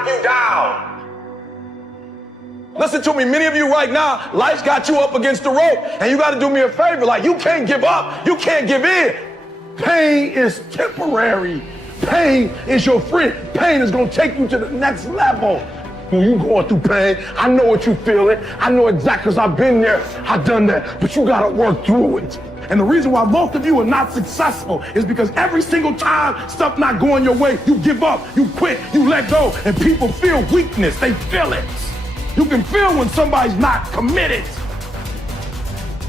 knock you down. Listen to me, many of you right now, life's got you up against the rope, and you got to do me a favor. Like, you can't give up. You can't give in. Pain is temporary. Pain is your friend. Pain is going to take you to the next level. When you going through pain, I know what you're feeling. I know exactly, because I've been there. I've done that. But you got to work through it. And the reason why most of you are not successful is because every single time stuff not going your way, you give up, you quit, you let go, and people feel weakness. They feel it. You can feel when somebody's not committed,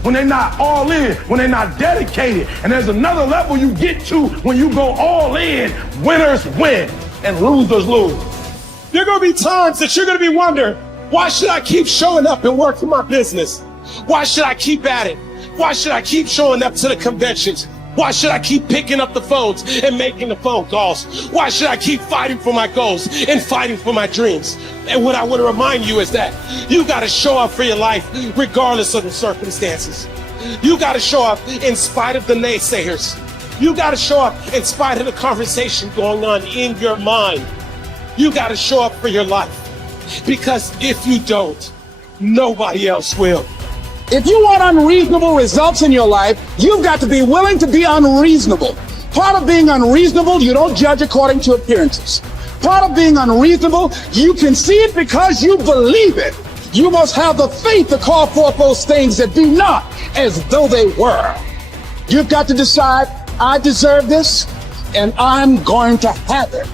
when they're not all in, when they're not dedicated. And there's another level you get to when you go all in. Winners win and losers lose. There are going to be times that you're going to be wondering, why should I keep showing up and working my business? Why should I keep at it? Why should I keep showing up to the conventions? Why should I keep picking up the phones and making the phone calls? Why should I keep fighting for my goals and fighting for my dreams? And what I want to remind you is that you got to show up for your life regardless of the circumstances. You got to show up in spite of the naysayers. You got to show up in spite of the conversation going on in your mind. You got to show up for your life, because if you don't, nobody else will. If you want unreasonable results in your life, you've got to be willing to be unreasonable. Part of being unreasonable, you don't judge according to appearances. Part of being unreasonable, you can see it because you believe it. You must have the faith to call forth those things that be not as though they were. You've got to decide, I deserve this, and I'm going to have it.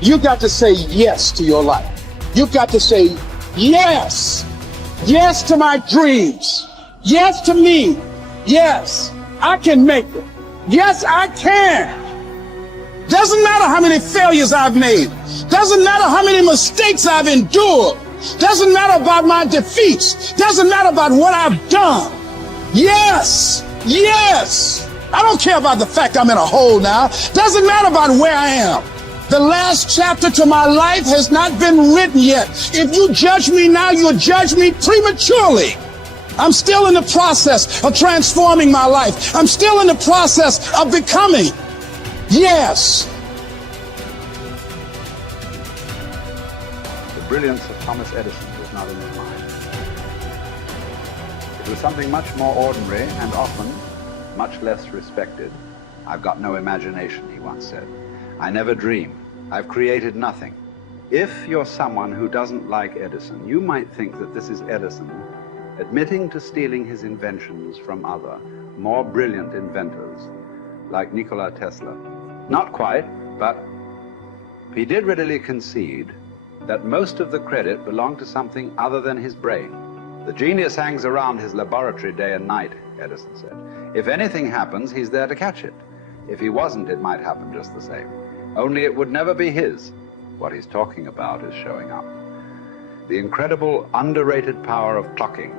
You've got to say yes to your life. You've got to say yes. Yes to my dreams. Yes to me. Yes, I can make it. Yes, I can. Doesn't matter how many failures I've made. Doesn't matter how many mistakes I've endured. Doesn't matter about my defeats. Doesn't matter about what I've done. Yes, yes. I don't care about the fact I'm in a hole now. Doesn't matter about where I am. The last chapter to my life has not been written yet. If you judge me now, you'll judge me prematurely. I'm still in the process of transforming my life. I'm still in the process of becoming. Yes. The brilliance of Thomas Edison was not in his mind. It was something much more ordinary and often much less respected. I've got no imagination, he once said. I never dream. I've created nothing. If you're someone who doesn't like Edison, you might think that this is Edison admitting to stealing his inventions from other, more brilliant inventors, like Nikola Tesla. Not quite, but he did readily concede that most of the credit belonged to something other than his brain. The genius hangs around his laboratory day and night, Edison said. If anything happens, he's there to catch it. If he wasn't, it might happen just the same. Only it would never be his. What he's talking about is showing up. The incredible, underrated power of clocking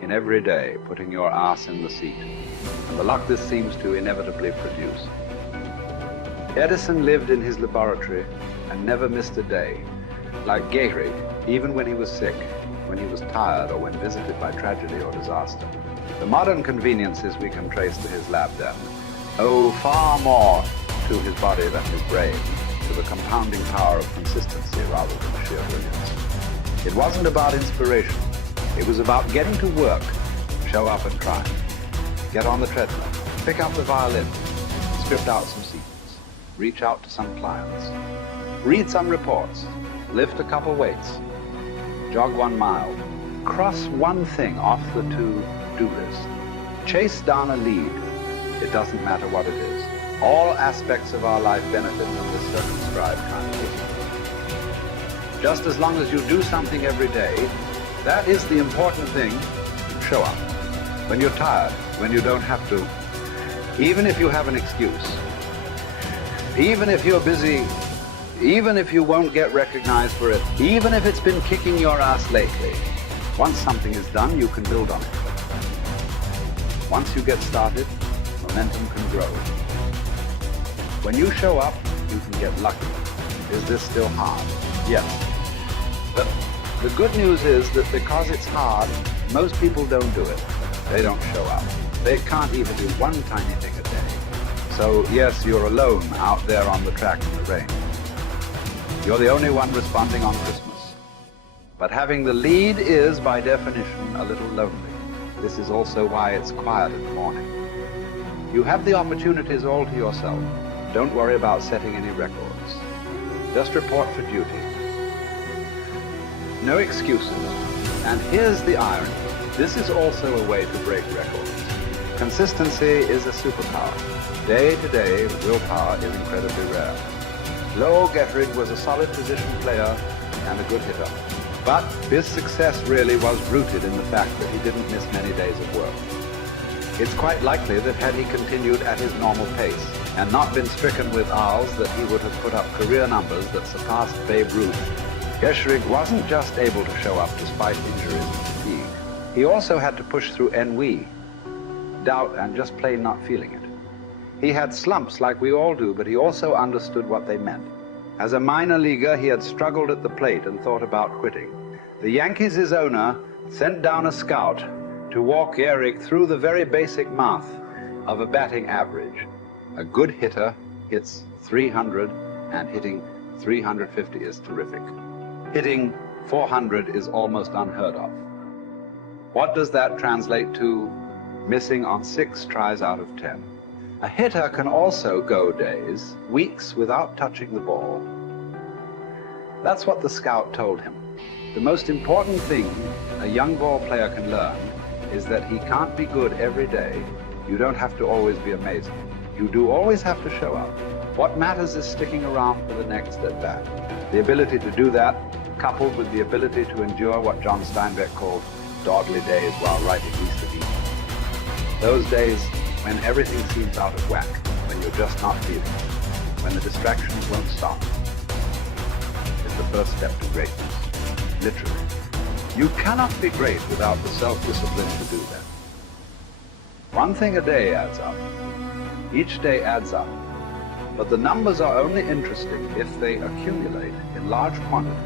in every day, putting your ass in the seat, and the luck this seems to inevitably produce. Edison lived in his laboratory and never missed a day. Like Gehrig, even when he was sick, when he was tired, or when visited by tragedy or disaster. The modern conveniences we can trace to his lab then owe far more to his body than his brain, to the compounding power of consistency rather than sheer brilliance. It wasn't about inspiration. It was about getting to work, show up and try. Get on the treadmill, pick up the violin, script out some sequence, reach out to some clients, read some reports, lift a couple weights, jog 1 mile, cross one thing off the to-do list, chase down a lead. It doesn't matter what it is. All aspects of our life benefit from this circumscribed kind of thinking. Just as long as you do something every day, that is the important thing. Show up. When you're tired, when you don't have to, even if you have an excuse, even if you're busy, even if you won't get recognized for it, even if it's been kicking your ass lately, once something is done, you can build on it. Once you get started, momentum can grow. When you show up, you can get lucky. Is this still hard? Yes. But the good news is that because it's hard, most people don't do it. They don't show up. They can't even do one tiny thing a day. So yes, you're alone out there on the track in the rain. You're the only one responding on Christmas. But having the lead is, by definition, a little lonely. This is also why it's quiet in the morning. You have the opportunities all to yourself. Don't worry about setting any records. Just report for duty. No excuses. And here's the irony. This is also a way to break records. Consistency is a superpower. Day to day, willpower is incredibly rare. Lowell Gettrig was a solid position player and a good hitter. But his success really was rooted in the fact that he didn't miss many days of work. It's quite likely that had he continued at his normal pace and not been stricken with R's, that he would have put up career numbers that surpassed Babe Ruth. Gettrig wasn't just able to show up despite injuries and fatigue. He also had to push through ennui, doubt, and just plain not feeling it. He had slumps like we all do, but he also understood what they meant. As a minor leaguer, he had struggled at the plate and thought about quitting. The Yankees' owner sent down a scout to walk Gehrig through the very basic math of a batting average. A good hitter hits 300, and hitting 350 is terrific. Hitting 400 is almost unheard of. What does that translate to? Missing on 6 tries out of 10. A hitter can also go days, weeks without touching the ball. That's what the scout told him. The most important thing a young ball player can learn is that he can't be good every day. You don't have to always be amazing. You do always have to show up. What matters is sticking around for the next at-bat. The ability to do that, coupled with the ability to endure what John Steinbeck called dogly days while writing East of Eden. Those days when everything seems out of whack, when you're just not feeling it, when the distractions won't stop, is the first step to greatness, literally. You cannot be great without the self-discipline to do that. One thing a day adds up. Each day adds up. But the numbers are only interesting if they accumulate in large quantities.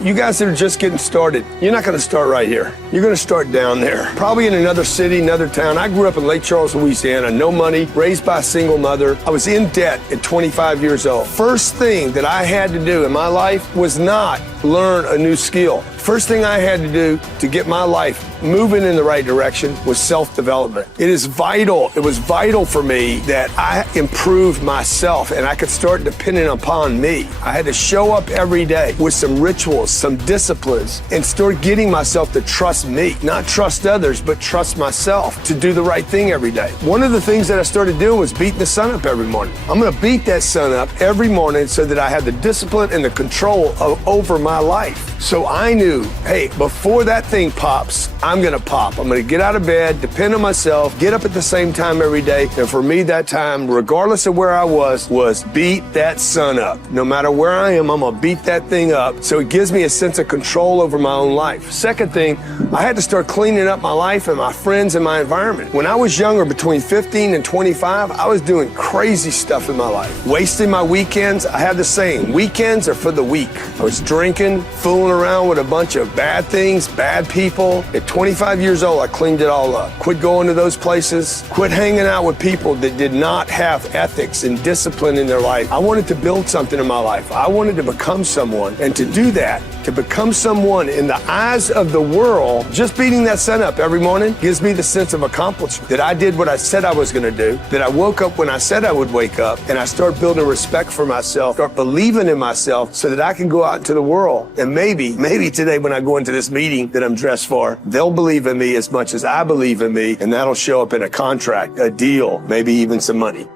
You guys that are just getting started, you're not going to start right here. You're going to start down there, probably in another city, another town. I grew up in Lake Charles, Louisiana, no money, raised by a single mother. I was in debt at 25 years old. First thing that I had to do in my life was not learn a new skill. First thing I had to do to get my life moving in the right direction was self-development. It is vital. It was vital for me that I improved myself and I could start depending upon me. I had to show up every day with some rituals, some disciplines, and start getting myself to trust me, not trust others, but trust myself to do the right thing every day. One of the things that I started doing was beating the sun up every morning. I'm going to beat that sun up every morning so that I have the discipline and the control over my life. So I knew, hey, before that thing pops, I'm going to pop. I'm going to get out of bed, depend on myself, get up at the same time every day. And for me, that time, regardless of where I was beat that sun up. No matter where I am, I'm going to beat that thing up. So it gives me a sense of control over my own life. Second thing, I had to start cleaning up my life and my friends and my environment. When I was younger, between 15 and 25, I was doing crazy stuff in my life. Wasting my weekends. I had the saying, weekends are for the weak. I was drinking, fooling around with a bunch of bad things, bad people. At 25 years old, I cleaned it all up. Quit going to those places. Quit hanging out with people that did not have ethics and discipline in their life. I wanted to build something in my life. I wanted to become someone. And to do that, to become someone in the eyes of the world, just beating that sun up every morning gives me the sense of accomplishment. That I did what I said I was going to do. That I woke up when I said I would wake up. And I start building respect for myself. Start believing in myself so that I can go out into the world. And maybe today when I go into this meeting that I'm dressed for, they'll believe in me as much as I believe in me. And that'll show up in a contract, a deal, maybe even some money.